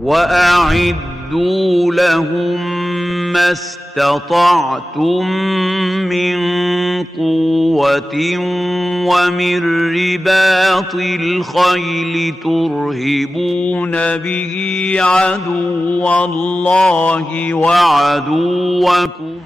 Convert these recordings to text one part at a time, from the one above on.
وأعدوا لهم ما استطعتم من قوة ومن رباط الخيل ترهبون به عدو الله وعدوكم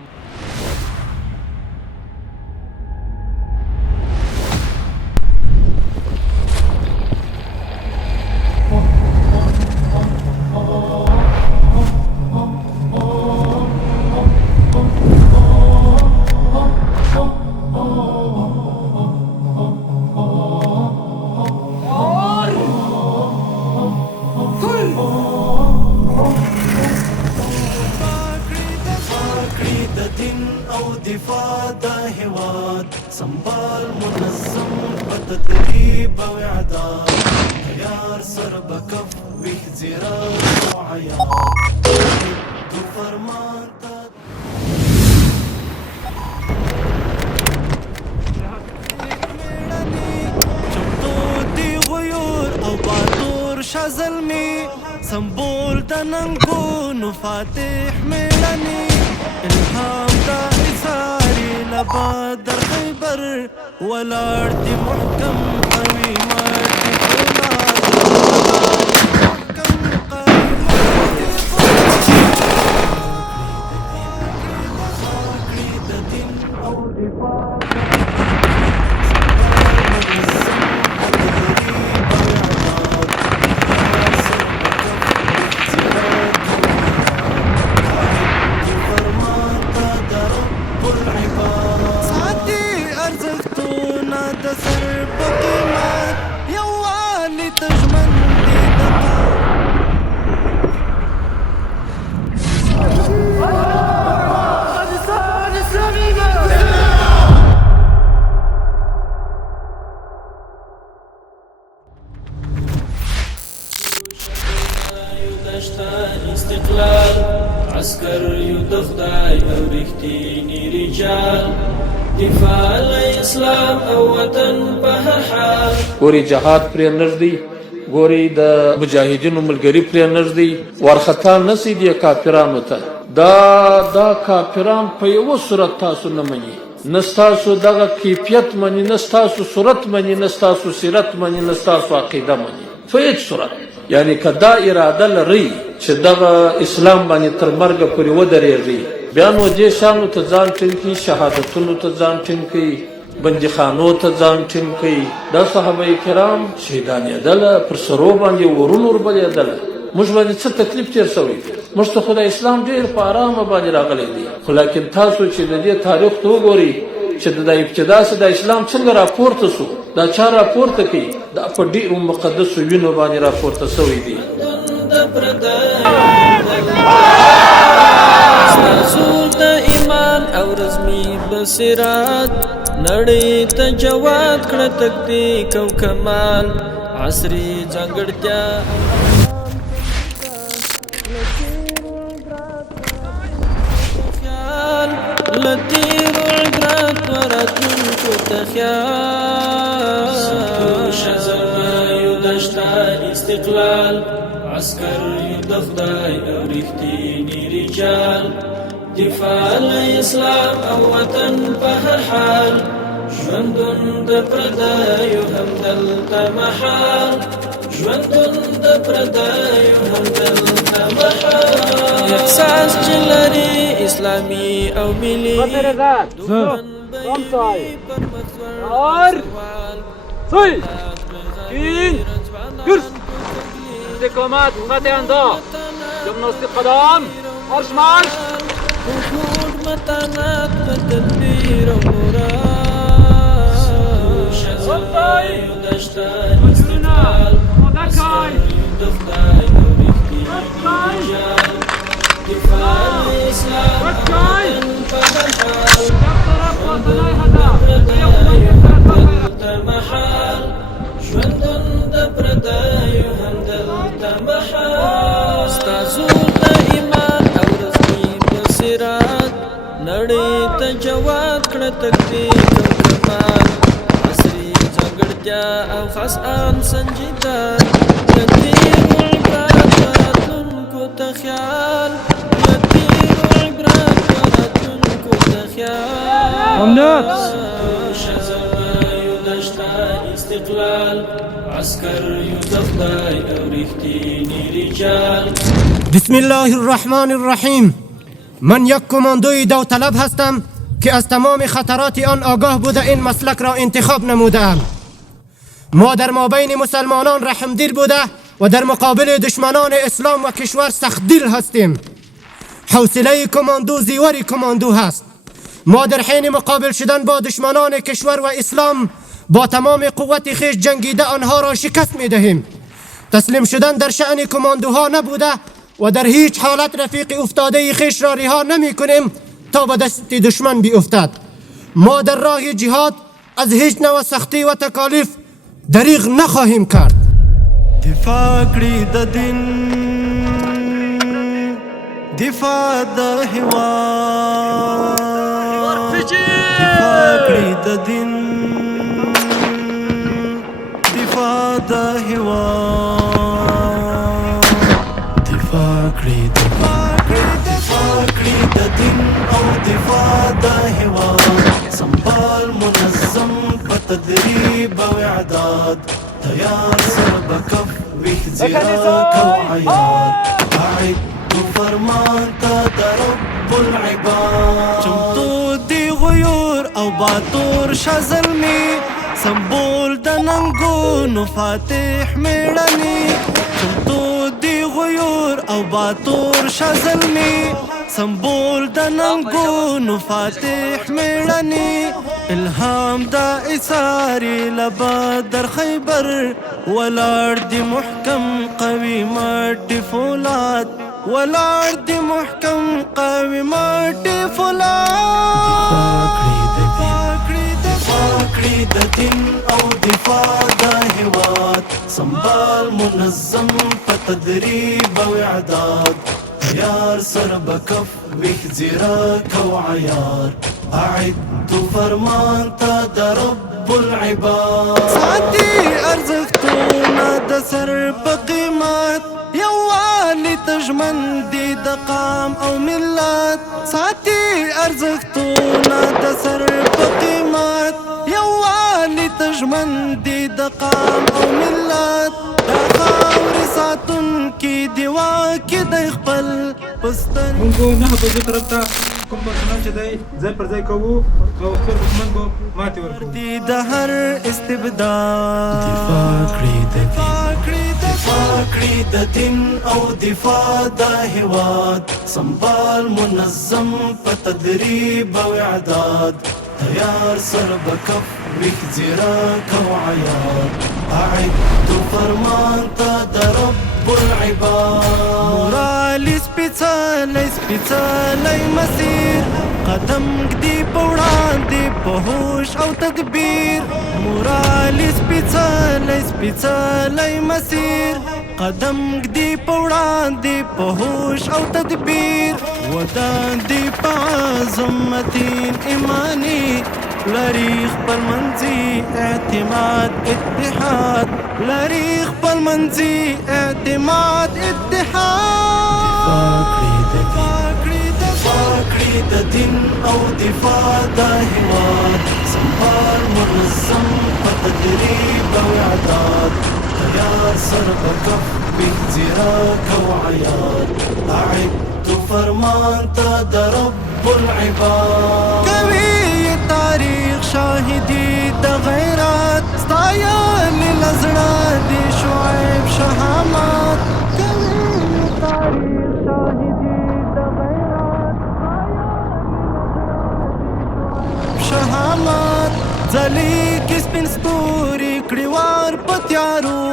دفاع د هواد سنبال منظم بتدريب او اعداد تيار سر بكف بزراعة وعياد دو فرمان جمدو غيور او باتور شازلمي سمبول دننگونو فاتح ميلاني الهام دا إثاري لبادر خيبر والارض محكم قوي مارتي استقلال عسكر يدخداي او رختيني رجال دفاع الاسلام او وطن بهر حال ګوري جهاد پرې نږدې ګوري د مجاهدینو ملګري پرې نږدې ورخطا نسی دي کافرانو ته دا کافران په یو صورت تاسو نه مني نستاسو دغه کیفیت مني نستاسو صورت مني نستاسو سیرت مني نستاسو عقیده مني په هیڅ صورت یعنی کدا اراده لري چې دغه اسلام باندې تر مرګ پورې ودرېږي بیا نو دې شانو ته ځان ټینګي شهادتونو ته ځان ټینګي بندیخانو ته ځان ټینګي دا صحابه کرام شهیدانېدل پر سرو باندې ورونور بلېدل موږ باندې څه تکلیف تیر شوی موږ ته خدای اسلام ډېر په ارامه باندې راغلی دی خو لکن تاسو چې د دې تاریخ ته وګورئ چې د ابتدا څخه د اسلام څنګه راپورته سو دا چا راپورته کوي دا په ډېرو مقدسو وینو باندې راپورته شوی دی ستاسو د ایمان او رزمي بصیرت نړۍ ته جواد کړه تکتیک او کمال عصري ځانګړتیا لطير عبرات وراتونکو تخیال سمتو شزما یودشتا استقلال عسكر يدخداي او رختيني رجال دفاع الاسلام او وطن بهر حال ژوندون د پردایو هم دلته محال ژوندون د پردایو هم دلته محال احساس چې لري اسلامي او ملي استقامت خط انداخت جمناستیک قدم مارش مارش وجود متانات بتدبير ومراد شزاي ودشتان استقلال عسكر يدخداي ورختي رجال دفاع الإسلام وطن فبحال دلتا محال ژوندون د پردایو هم دلتا محال ستاسو د ایمان او رزمي بصیرت نړۍ ته جواد کړه تکتیک او کمال عصري ځانګړتیا او خاص ان سنجیده د تیر عبرت راتلونکو خیال لتیرو عبرت وراتونکو خیال شزمایو دشتا استقلال عسكر يدفداي وريختيني رجال. بسم الله الرحمن الرحیم. من یک کماندوی داوطلب هستم که از تمام خطرات آن آگاه بوده این مسلک را انتخاب نموده‌ام. ما در مابین مسلمانان رحمدل بوده و در مقابل دشمنان اسلام و کشور سختدل هستیم. حوصله کماندو زیور کماندو هست. ما در حین مقابل شدن با دشمنان کشور و اسلام با تمام قوت خیش جنگیده آنها را شکست می دهیم. تسلیم شدن در شأن کماندوها نبوده و در هیچ حالت رفیق افتاده خیش را رها نمی کنیم تا به دست دشمن بی افتد. ما در راه جهاد از هیچ نوع سختی و تکالیف دریغ نخواهیم کرد. دفاع کړی د دین، دفاع د هیواد، دفاع کړی د دین، دفاع د هیواد، دفاع کړی د دین او دفاع د هیواد. سنبال منظم په تدریب او اعداد، تیار سر بکف بحزیرات و عیاد. اعد فرمان تا در رب العباد. چمتو دی غیور او باتور شازلمی، سمبول د ننګونو فاتح میړنی. چمتو دی غیور او باتور شازلمی، سمبول د ننګونو فاتح میړنی. الهام دا اثاری لبا در خیبر، ولاړ دی محکم قوی مټی فولاد، ولاړ دی محکم قوی مټی فولاد. دفاع کړی د دین او دفاع د هیواد، سنبال منظم په تدریب او اعداد. تیار سر بکف بحزیرک و عیار، اعد فرمان تا در رب العباد. ساتی ارزښتونه د سر په قیمت، یووالی تژمن دی د قام او ملت. ساتی ارزښتونه د سر په قیمت، یووالی تژمن دی د قام او ملت. دا خاورې ساتونکي دی واکې دی خپل پستر. مونږ نه بجو طرف ته کوم پرسنل چې دی ځای پر ځای کوو او خپل دښمن به ماتې ورکوو. دی د هر استبداد دفاع کړی د دین او دفاع د هیواد. سنبال منظم په تدریب او اعداد، تیار سر بکف بحزیرک و عیاد. اعد فرمان تا د رب العباد. مورالی سپیڅلی مسیر، قدم ږدي په وړاندې په هوش او تدبیر. مورالی سپیڅلی مسیر، قدم ږدي په وړاندې په هوش او تدبیر. ودان دی په عزم متین ایمانی، لري خپل منځي اعتماد اتحاد، لري خپل منځي اعتماد اتحاد. دفاع کړی د دین او دفاع د هیواد، سنبال منظم په تدریب او اعداد. تیار سر بکف بحزیرک و عیاد، اعد فرمان تا د رب العباد. کوي تاریخ شاهدی د غیرت، ستایلی لزړه دی شعیب شهامت. کوي تاریخ شاهدی د غیرت، شهامت. ځلیږي سپین ستوري کړي وار په تیارو،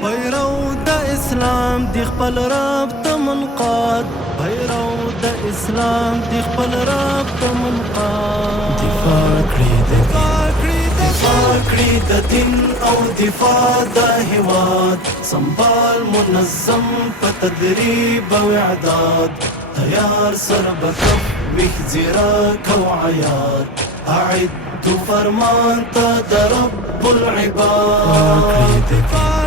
پیرو د اسلام دی خپل رب ته منقاد. پیرو د اسلام دی خپل رب ته منقاد. دفاع کړی د دین او دفاع د هیواد، سنبال منظم په تدریب او اعداد. تیار سر بکف بحزیرک و عیاد، اعد فرمان تا د رب العباد. دفاع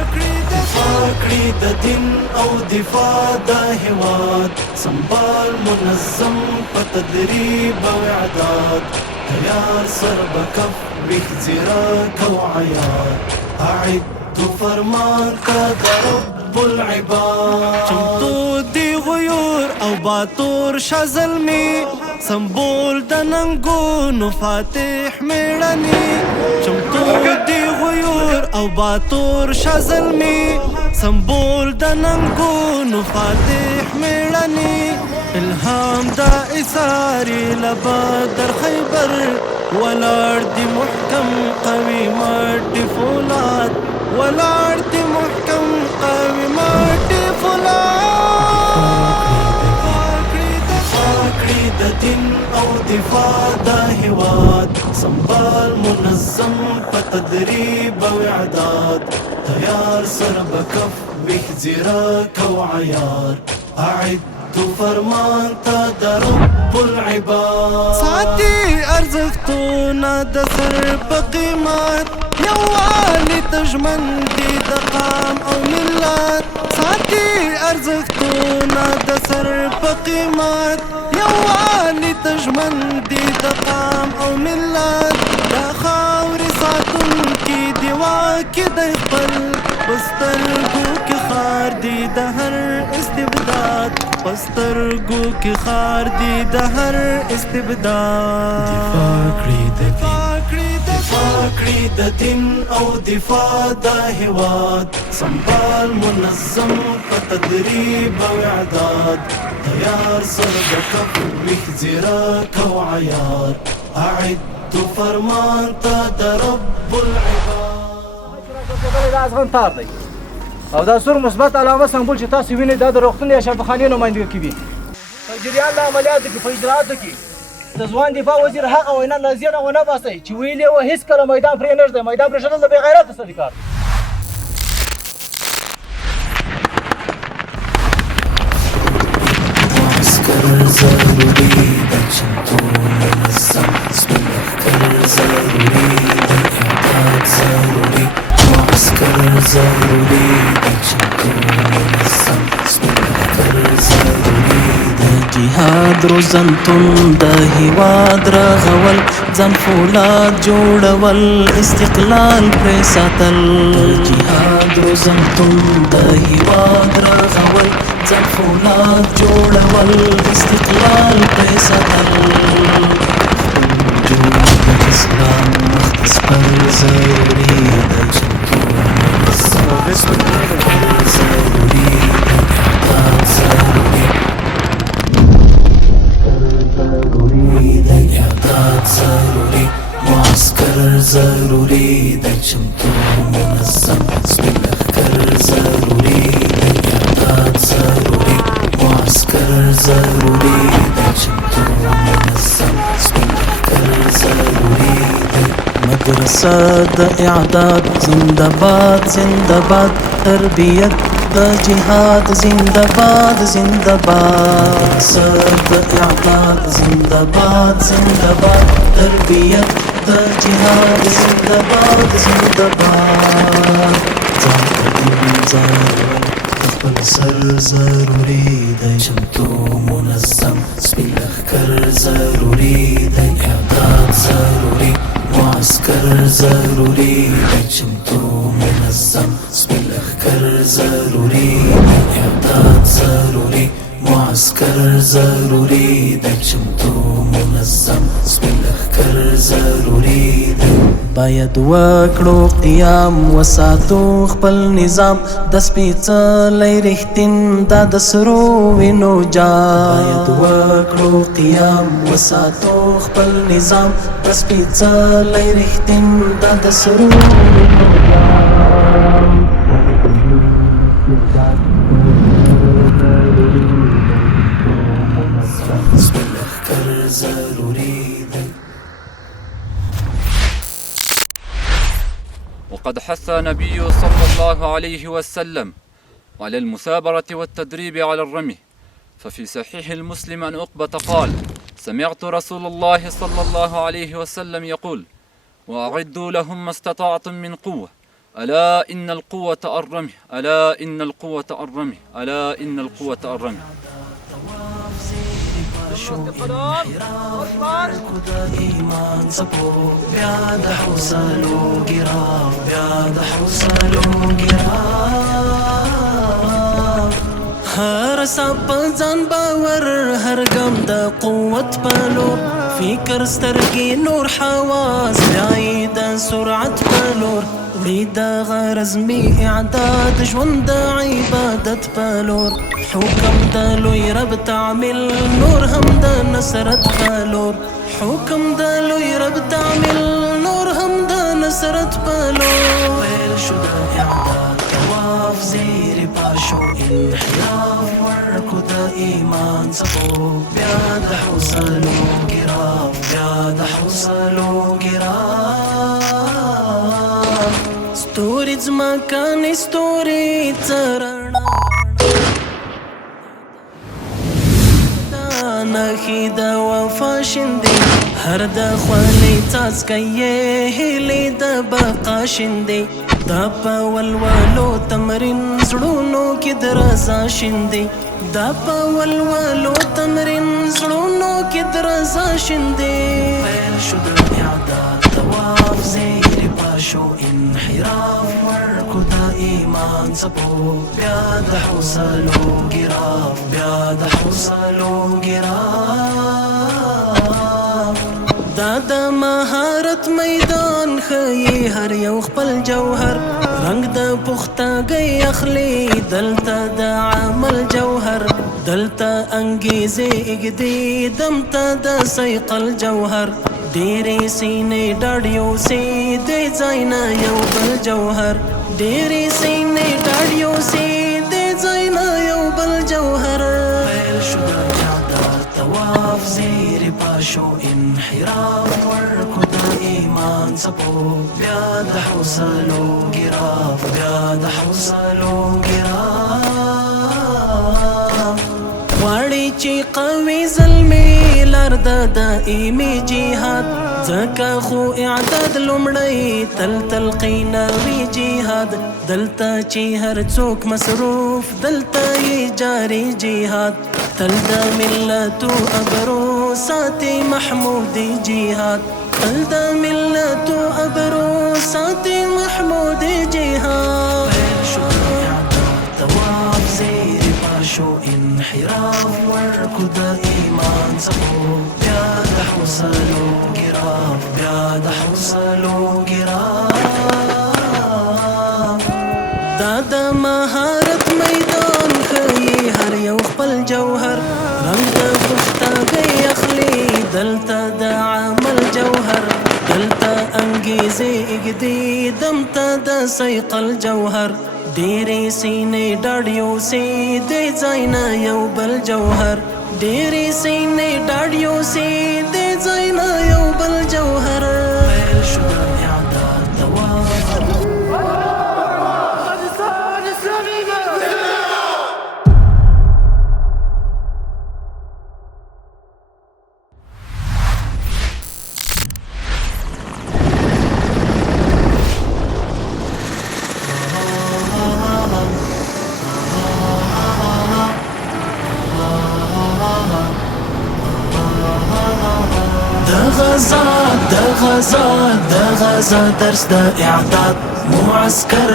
دفاع کړي د دین او دفاع د هیواد سنبال منظم په تدریب او اعداد تیار سر بکف ویښ ځیرک او عیار اعد فرمان کا رب العباد چمتو دی غیور او باتور شازلمی سمبول د ننګونو فاتح میړنی چمتو دی غیور او باتور شازلمی سمبول د ننګونو فاتح میړنی الهام دا اثاری لبا در خیبر ولار دی محکم قوی مټی فولاد ولار دی محکم قوی مټی فولاد فاکړي د دین او دفاع د هیواد سنبال منظم په تدریب او اعداد تیار سر بکف ویښ ځیرک او عیار اعد فرمان تا د رب العباد ساتي ارزښتونه د سر په قیمت یووالي ته ژمن دي د قام او ملت ساتي ارزښتونه د سر په قیمت یووالي ته ژمن دي د قام او ملت دا خاورې ساتونکي دی واکې دی خپل پسترګو کې خار دي د هر استبداد پسترګو کې خار دي د هر استبداد دفاع کړي د دین او دفاع د هیواد سنبال منظم په تدریب او اعداد تیار سر د کف ویښ ځیرک او عیار اعد فرمان ته د رب العباد دا ازغن تار دی او دا سور مثبت علامه سمبول چې تاسو وینئ دا د روغتون یا شفاخانې نمایندګي کوي په جریان د عملیاتو کې په اجرااتو کې د ځوان دفاع وزیر هغه وینا له ذهنه ونه باسئ چې ویلې وه هېڅکله میدان پرې نه ږدئ میدان پرېښودل د بې غیرته څه دي کار معسكر ضروري ده چمتو منظم سپین لښکر ضروري ده اعداد ضروري معسكر ضروري ده چمتو منظم سپین لښکر ضروري ده جهاد روزنتون د هیواد رغول ځان فولاد جوړول استقلال پرې ساتل جهاد روزنتون د هیواد رغول ځان فولاد جوړول استقلال پرې ساتل جوړ د اسلام مختص پر ضروري ده چمتو منظم ضروري ده اعداد ضروري معسكر ضروري ده چمتو منظم سپین لښکر ضروري ده اعداد ضروري معسكر ضروري ده چمتو منظم سپین لښکر ضروري ده مدرسه د اعداد زنده باد زنده باد تربیت د جهاد زنده باد زنده باد مدرسه د اعداد زنده باد زنده باد تربیت د جهاد زنده باد زنده باد ځان قدیم ځان خپل سر ضروري دی چمتو منظم سپین لښکر ضروري دی اعداد ضروري معسكر ضروري دی چمتو منظم سپین لښکر ضروري دی اعداد ضروري معسكر ضروري دی چمتو منظم سپین لښکر ضروري دی باید وکړو قیام وساتو خپل نظام د سپېڅلی رښتین دا د سرو وینو جام باید وکړو قیام وساتو خپل نظام د سپېڅلی رښتین دا د سرو وینو جام سپین لښکر ضروري دی وقد حث النبي صلى الله عليه وسلم على المثابرة والتدريب على الرمي ففي صحيح المسلم عن عقبة قال سمعت رسول الله صلى الله عليه وسلم يقول وأعدوا لهم ما استطعتم من قوة ألا إن القوة الرمي، ألا إن القوة الرمي، ألا إن القوة الرمي. ایمان سپو بیا د حوصلو ګراف بیا د حوصلو ګراف هر سپ ځان باور هر ګام د قوت پلور فکر سترګې نور حواس بیاي د سرعت پلور وړي د غرض می اعداد ژوند د عبادت پلور حکم د لوی رب تعمل نور هم د نصرت پلور حکم د لوی رب تعمل نور هم د نصرت پلور ویل شو د اعداد طواف زیر پاشو انحراف ورکو د ایمان څپو بیا د حوصلو ګراف بیا د حوصلو ګراف ستوري ځمکانې ستوري څرڼا نخي د وفا شندې هر د خولې څاڅکی هیلې د بقا شندې دا په ولولو تمرین زړونو کې د رضا شندې دا په ولولو تمرین زړونو کې د رضا شندې پیل شو د اعداد طواف زیر پاشو انحراف ورکو د ایمان څپو بیا د حوصلو ګراف بیا د حوصلو ګراف دا د مهارت میدان ښیي هر یو خپل جوهر رنگ د پختګۍ اخلي دلته د عمل جوهر دلته انګیزې اږدي دمته د سیقل جوهر ډېرې سینې ډاډیو سي د ځای نه یو بل جوهر ډېرې سینې ډاډیو سي د ځای نه یو بل جوهر پیل شو د اعداد طواف زیر پاشو انحراف ورکو د ایمان څپو بیا د حوصلو ګراف بیا د حوصلو ګراف غواړي چې قوي زلمي لار د دائمي جهاد ځکه خو اعداد لومړی تل تلقینوي جهاد دلته چې هر څوک مصروف دلته یې جاري جهاد تل د ملتو ابرو ساتي محمودي جهاد تل د ملتو ابرو ساتي محمودي جهاد طواف زیر پاشو انحراف ورکو د ایمان څپو بیا د حوصلو ګراف بیا د حوصلو ګراف دا د مهارت میدان ښیي هر یو خپل جوهر رنگ د پختګۍ اخلي دلته د عمل جوهر دلته انګیزې اږدي دمته د سیقل جوهر ډېرې سینې ډاډیو سي د ځای نه یو بل جوهر ډېرې سینې ډاډیو سي د ځای نه یو بل جوهر پیل شو د اعداد طواف غزا درس د اعداد معسكر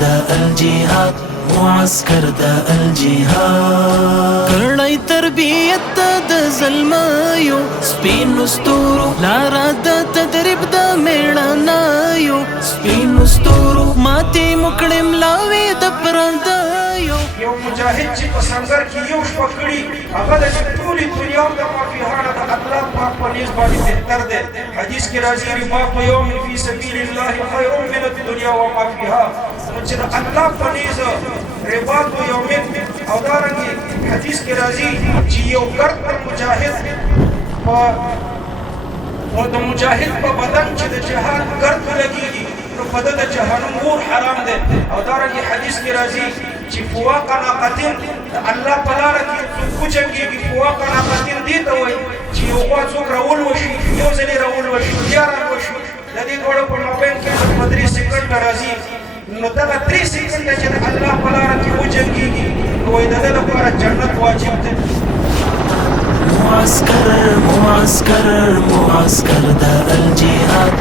د الجهاد معسكر د الجهاد کړای تربیت د زلمایو سپینو ستورو لاره د تدریب د میړنایو سپینو ستورو ماتې مکړم لاوي د پرندایو یو مجاهد چې په سنگر کې یو شپه کړي هغه د ټولې دنیا د مافیهانه د الله پاک په نیز باندې بهتر دی حدیث کې راځي رباط یوم فی سبیل الله خیر من الدنیا وما فیها چې د الله په نیز رباط یوم او دارنګه حدیث کې راځي چې یو ګرد مجاهد او د مجاهد په بدن چې د جهاد ګرد لګيږي نو په د جهنم اور حرام دی او دارنګه حدیث کې راځي چې فواق ناقتن الله په لاره کې څوک وجنګېږي فواق ناقتن دې ته وایي چې یو غوا څوک راول وشي یو ځلې راول وشي بیا راول وشي د دې دواړو په مابین کې په 3 سکند راځي نو دغه 3 سکند چې د الله په لاره کې وجنګېږي نو وایي د ده لپاره جنت واجب دی. معسكر معسكر معسكر دا الجهاد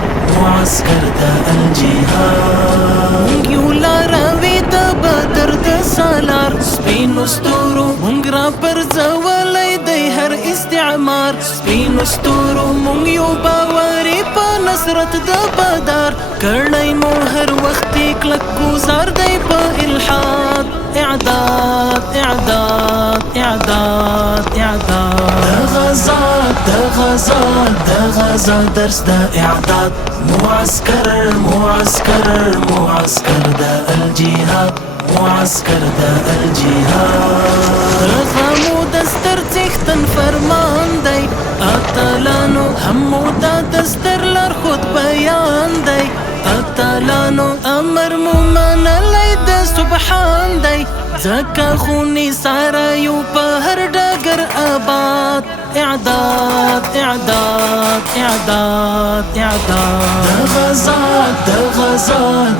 معسكر دا الجهاد يولا راوي دا بدر دا سالار سپینو ستورو مونږ را پرځولی دی هر استعمار سپینو ستورو مونږ یو باوري په نصرت د بدر کړی مو هر وخت کلک گزار دی په الحاد اعداد اعداد اعداد اعداد دا غزا درس دا اعداد معسكر معسكر معسكر دا الجهاد معسكر دا الجهاد رغمو دستر تختن فرمان دی اتلانو همو دا دستر لر خود بیان دی اتلانو امر مومن لی دا سبحان دی زکا خونی سارا یو په هر ډګر آباد اعداد اعداد اعداد اعداد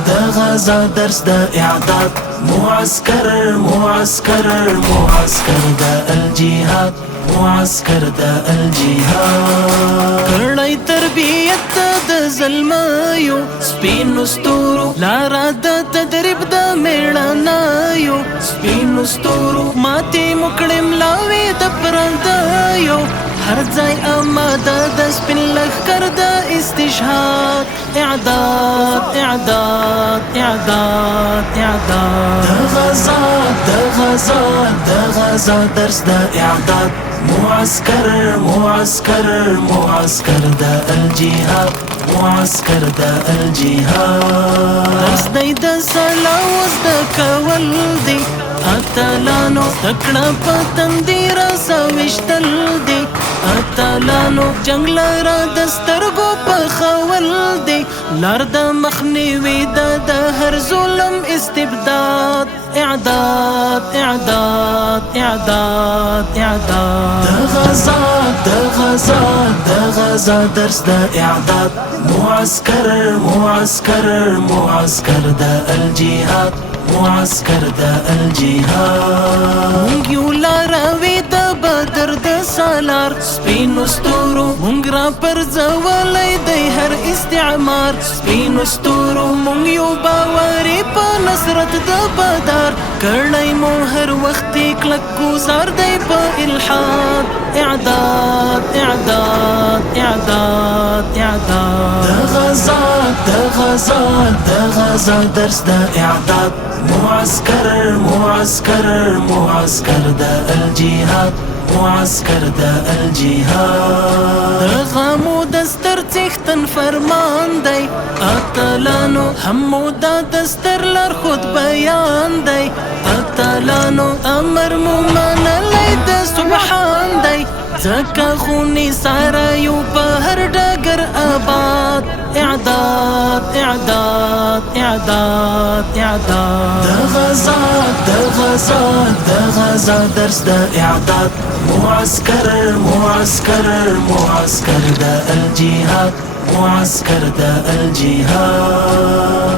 دا غزا درس دا اعداد معسكر معسكر معسكر دا الجهاد معسكر دا الجهاد کړی تربیت د زلمیو سپینو ستورو لارا د تدریب د میړنیو سپینو ستورو ماتې مکړې ملاوي د پرندیو هر ځای آماده د سپین لښکر د استشهاد اعداد اعداد اعداد اعداد دا غزا درس دا اعداد معسكر معسكر معسكر دا الجهاد معسكر دا الجهاد درس دی د سلاوز د کول دی اتلانو تکړه پتندیر سوشتل دی اتلانو جنگ لرا د سترګو په خول دی لار د مخنیوي د هر ظلم استبداد اعداد اعداد اعداد اعداد دا غزا درس دا اعداد معسكر معسكر معسكر دا الجهاد معسكر دا الجهاد يولا راوي دا بدر دا سالار سپینو ستورو مونږ را پرځولی دی هر استعمار سپینو ستورو مونږ یو باوري په نصرت د بدر کړی مو هر وخت کلک گزار دی په الحاد اعداد اعداد اعداد اعداد دا غزا درس دا اعداد معسكر معسكر معسكر دا الجهاد معسكر دا الجهاد رغمو دستر تختن فرمان دی اتلانو همو دا دستر لر خود بیان دی اتلانو امر مومن لی دا سبحان دی زکا خونی سارا یو په هر ډګر آباد اعداد اعداد اعداد اعداد دا غزا درس دا اعداد معسكر معسكر معسكر دا الجهاد معسكر دا الجهاد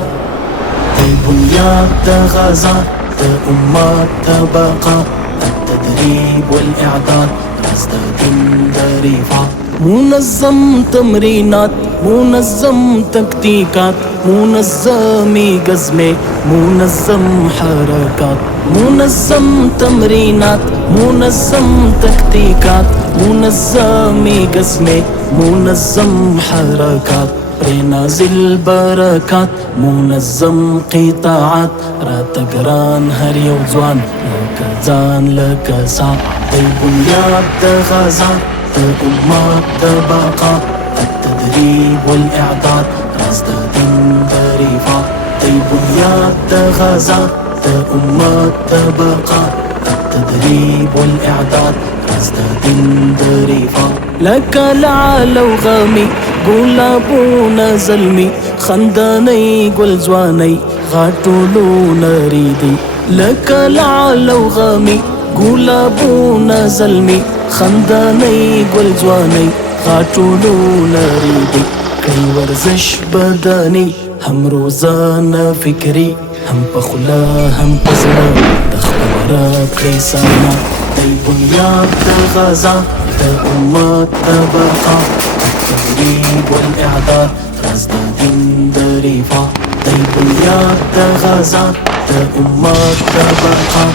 البنياد دا غزا دا امات دا بقاء التدريب والاعداد ازدادن دريفا منظم تمرینات منظم تکتیکات منظمی گزمے منظم حرکات منظم تمرینات منظم تکتیکات منظمی گزمے منظم حرکات نازل برکات منظم قطاعات راتگران هر یو ځوان لکه ځان لکه سا دی بنیاد د غزا د امت د بقا التدريب والاعداد راز د دین د رفا دی بنیاد د غزا د امت د بقا التدريب والاعداد راز د دین د رفا لك لعلو غامي ګلابونه زلمي خنداني ګل ځواني غاټولو نریدي لکه لعلو غامي ګلابونه زلمي خنداني ګل ځواني غاټولو نریدي کړئ ورزش بدني هم روزانه فکري هم په خوله هم په زړه د خپل رب کړئ سانا دی بنیاد د غزا د امت د بقا التدريب والاعداد راز د دین د رفاه دی بنیاد د غزا د امت د بقا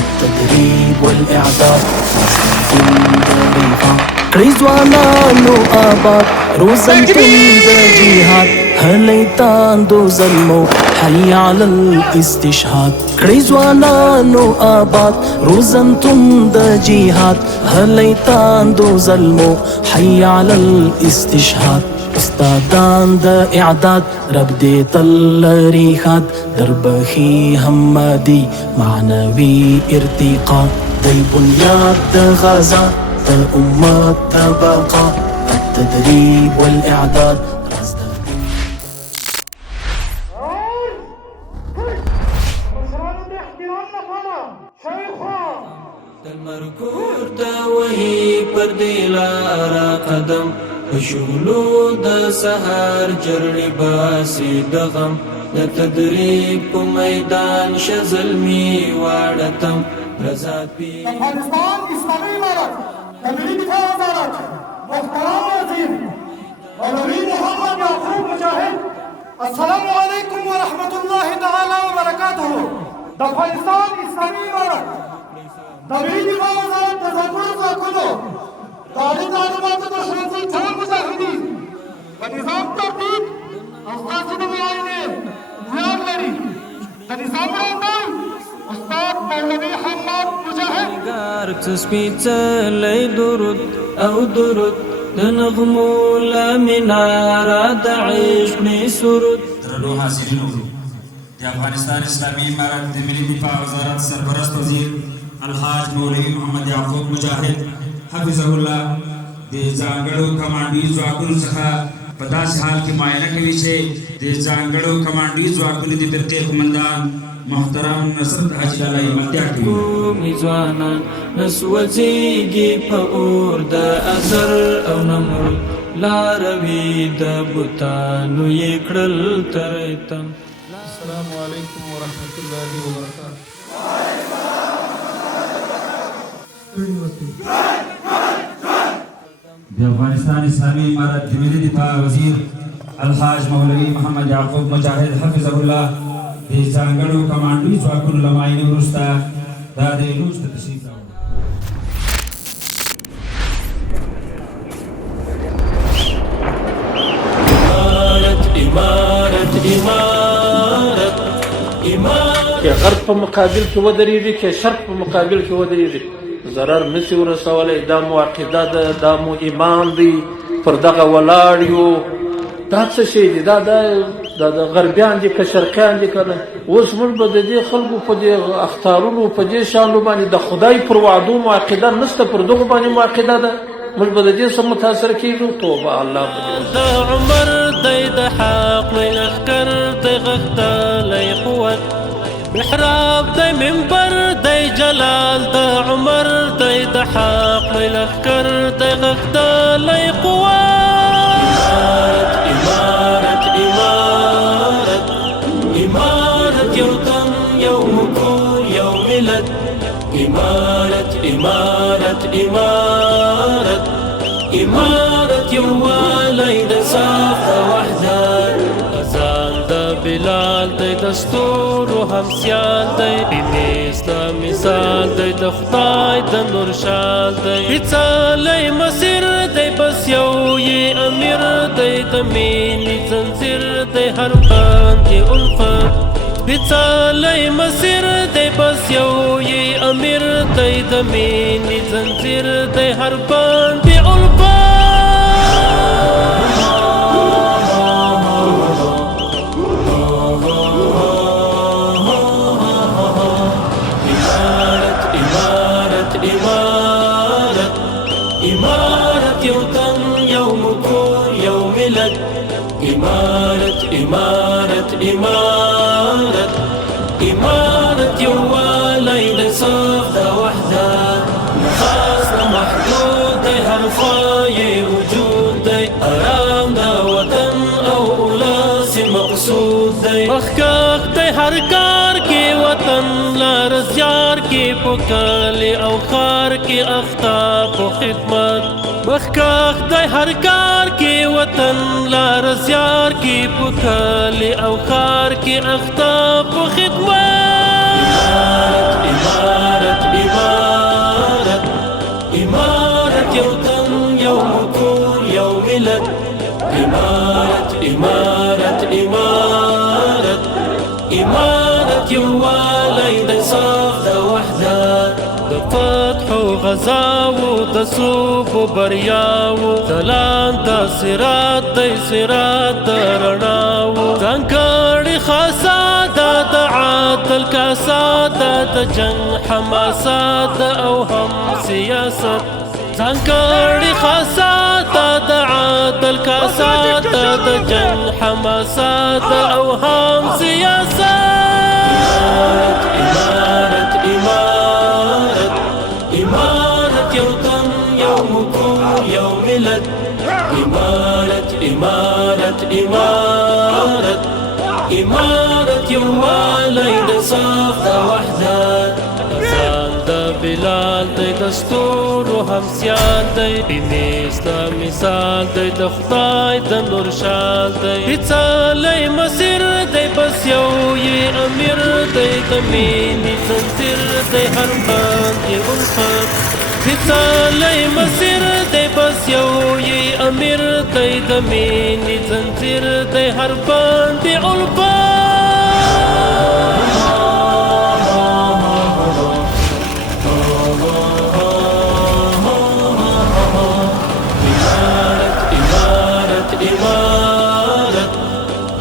التدريب والاعداد راز د دین د رفاه کړئ ځوانانو آباد روزنتم د جهاد هلی تاندو ظلمو حي على الاستشهاد کړئ ځوانانو آباد روزنتم د جهاد هلی تاندو ظلمو حي على الاستشهاد استادان د اعداد رب دې تل لري خاد دربخي همدي معنوي ارتقاء دی بنیاد د غزا د امت د بقا التدريب والاعداد المرکور تا وهي پر دی لارا قدم شغلو د سهار جرړي باسي دغم د تدریب په میدان شزلمي واړتم رضات بي افغانستان اسلامي امارت د ملي دفاع وزارت محترم وزیر مولوي محمد یعقوب مجاهد السلام علیکم ورحمة الله تعالی وبرکاته د افغانستان اسلامي امارت د ملي دفاع وزارت د ځانګړو ځواکونو د عالي تعلیماتو د ښوونځي ټول مجاهدین په نظام ترتیب او ستاسو د معاینې زیار لري د نظام وړاندوی استاد مولوي حماد مجاهد ګار سپېڅلی درود او درود د نغمو له مناره د عشق می سرود درنو حاضرینو د افغانستان اسلامي امارت د ملي دفاع وزارت سرپرست وزیر الحاج مولوي محمد یعقوب مجاهد حفظه الله د ځانګړو کمانډي ځواکونو څخه په داسې حال کې معاینه کوي چې د ځانګړو کمانډي ځواکونو د فرقې قمندان محترم نصرت حاجي لالا ایمتیا کوي ځوانان نسوځېږي په اور د اثر او نمرود لاروي د بوتانو یې کړل تر تم. السلام علیکم ورحمة الله وبرکاته. د افغانستان اسلامي امارت د ملي دفاع وزیر الحاج مولوي محمد یعقوب مجاهد حفظه الله د ځانګړو کمانډوي ځواکونو له معاینې وروسته دا د لوج ته تشریف راوړي. که غرب په مقابل کې ودرېږي که شرق په مقابل کې ودرېږي ضرر نشي ورسولی. دا مو عقیده ده، دا مو ایمان دی، پر دغه ولاړ یو. دا څه شی دی؟ دا د غربیان دي که شرقیان دي که نه. اوس موږ به د دې خلکو په دې اختارونو په دې شیانو باندې د خدای پر وعدو مو عقیده نشته، پر دغو باندې مو عقیده ده. موږ به د دې څه متاثر کېږو. توبه الله د عمر دی د حق دی لښکر دی غښتلی قوت محراب دی منبر دی جلال د عمر دی د حق دی لښکر دی غښتلی قوت امارت امارت امارت یو تن یو مکور یو ملت امارت امارت امارت امارت یووالی د صاف د وحدت اذان د بلال دی د ستورو همسیال دی دین اسلام مثال دی د خدای د نور شال دی هیڅلی مسیر دی بس یو یې امیر دی د مینې زنځیر دی هر باندې الفت هیڅلی مسیر دی بس یو یې امیر دی د مینې زنځیر دی هر باندې الفت امارت یو تن یو مکور یو ملت امارت امارت امارت امارت یووالی د صف د وحدت خاص د محدود دی هر خوا یې وجود دی ارام د وطن لار زیار کی پکالی او خار کی اختاب و خدمت بخکاخ دی هر کار کی وطن لار زیار کی پکالی او خار کی اختاب و خدمت امارت امارت امارت یو تن یو مکور یو ملت امارت امارت امارت امارت یو والی د صاف د وحدت د فتح و غزاو د صوب و بریاو دلان د صراط د صراط د رڼاو ځانګړې خاصه د عادل کاسه د جنګ حماسه او هم سیاست ځانګړې خاصه د عادل کاسه د جنګ حماسه او هم سیاست امارت امارت امارت یو تن یو مکور یو ملت امارت امارت امارت امارت یو والی د صاف د وحدت اذان د بلال دی دستور و همسیان دی بینیست مثال دی د خدای د نور شال دی هیڅالی مسیر دی بس یو یې امیر دی د مینې زنځیر دی هر باندې الفت هیڅالی مسیر دی بس یو یې امیر دی د مینې زنځیر دی هر باندې الفت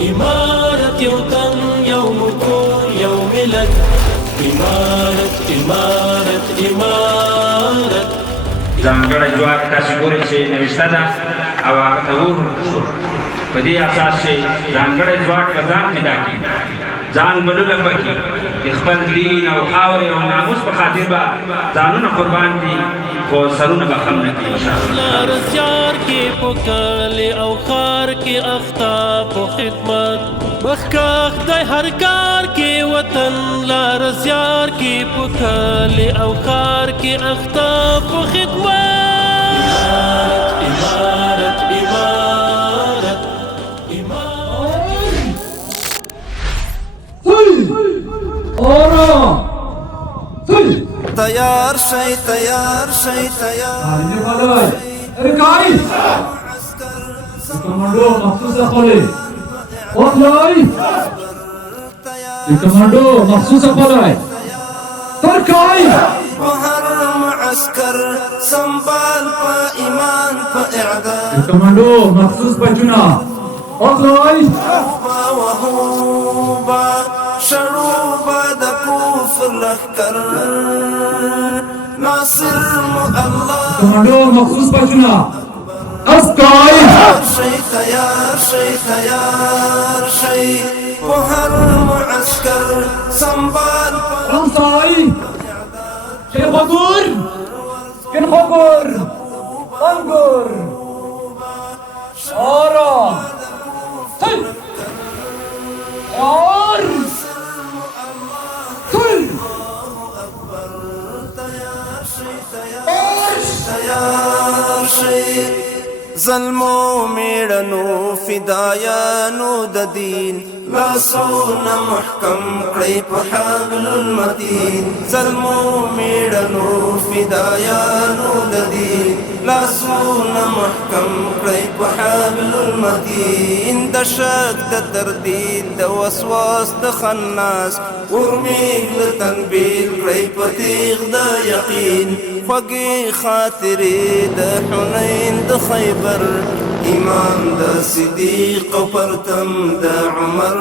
امارت یو تن یو مکور یو ملت امارت امارت امارت ځانګړی ځواک تاسو ګورئ چې نوشته ده او هغه ته وګورئ په دې اساس چې ځانګړی ځواک په ځان پیدا کړي ځان بلوله پکې خپل دین او خاورې او ناموس په خاطر به ځانونه قربان دي خو سرونه به خم نه کړي انشاءالله لار زیار کې پکالی او خار کې اختاب و خدمت بخکاخ دی هر کار کې وطن لار زیار کې پکالی او خار کې اختاب و خدمت امارت امارت تیار شي تیار شي تیار ارکائی کمانڈو مخصوص خولے اوخلائی کمانڈو مخصوص خولے ترکائی بهر معسكر سنبال پا ایمان پا اعداد کمانڈو مخصوص بچنا اوخلائی وهوبا شروبا دا كفر لخكر ناصر الله کمانڈو مخصوص بچنا اسکائی شي تيار شي تيار شي بهر معسكر سنبال رمسائی شیخ بطور کن خبر انگر آرا تل آر تل تيار شي ظلمو میڑنو فدایانو د دین لاسونه محکم کړی په حبل المتین ظلمو میڑنو فدایانو د دین لاسونه محکم کړی په حبل المتین د شک د تردید د وسواس د خناس ورمیږ له تنبیل کړی په تیغ د یقین خوږې خاطرې د حنین د خیبر امام د صدیق او پرتم د عمر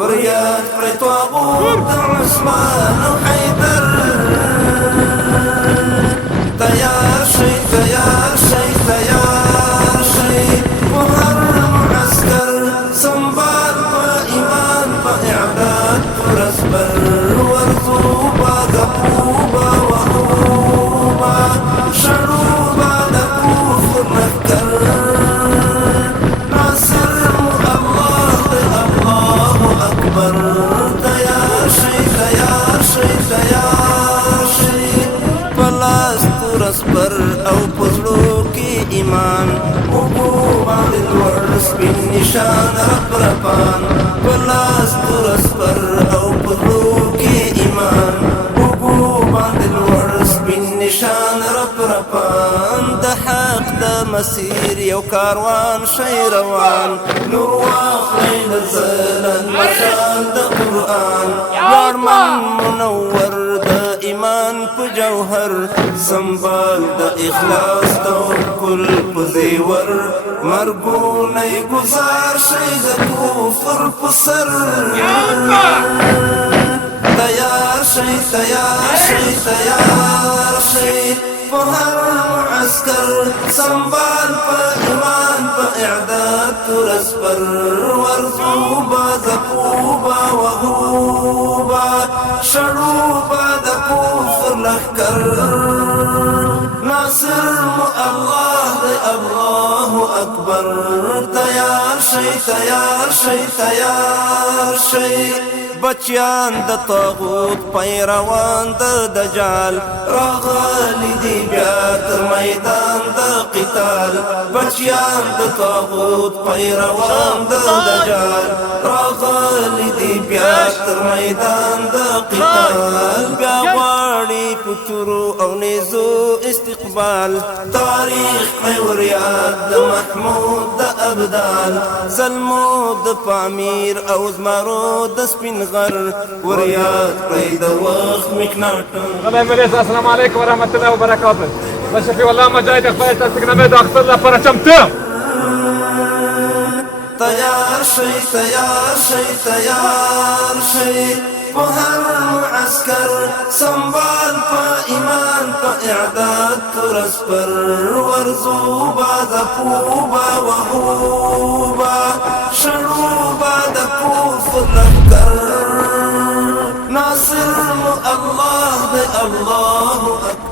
وریاد کړی طاغوت د عثمان او حیدر تیار شي تیار شي تیار شي وهر معسكر سنبال په ایمان په اعداد پرسبر ورطوبه دقوبه وهوبه شروبه د کفر نفکر الله اكبر تيار شي تيار ایمان وګو باندې لوړ سپین نشان رب ربان پلاس ترس پر او پرو کې ایمان وګو باندې لوړ سپین نشان رب ربان د حق د مسیر یو کاروان شي روان نور واخلئ د ځلن مشال د قرآن لړمن منور د ایمان په جوهر سنبال د اخلاص توکل په زیور مرګونی گزار شي د کفر په سر تیار شي تیار شي تیار شي په هر معسكر سنبال په ایمان په اعداد ترس پر ورزوبا زقوبا وهوبا شروبا د کفر لخکر ناصر مو الله دی الله اکبر تیار شي تیار شي تیار شي بچیان د طاغوت پیروان د دجال راغلی دی بیا تر میدان د قتال بچیان د طاغوت پیروان د دجال راغلی دی بیا تر میدان د قتال بیا غواړي پترو او نیزو استقبال تاریخ کړی وریاد د محمود د ابدال زلمو د پامیر او زمرو د سپین غر وریاد کړی د وخت مکناټن السلام علیکم ورحمت الله وبرکاته بشفي والله مجاهد خپل تستقنامه د اختر لپاره چمتو تیار شي تیار شي تیار شي په هر معسكر سنبال په ایمان په اعداد ترس پر ورزوبا زپوبا وهوبا شروبا د کفر لخکر ناصر مو الله دی الله اکبر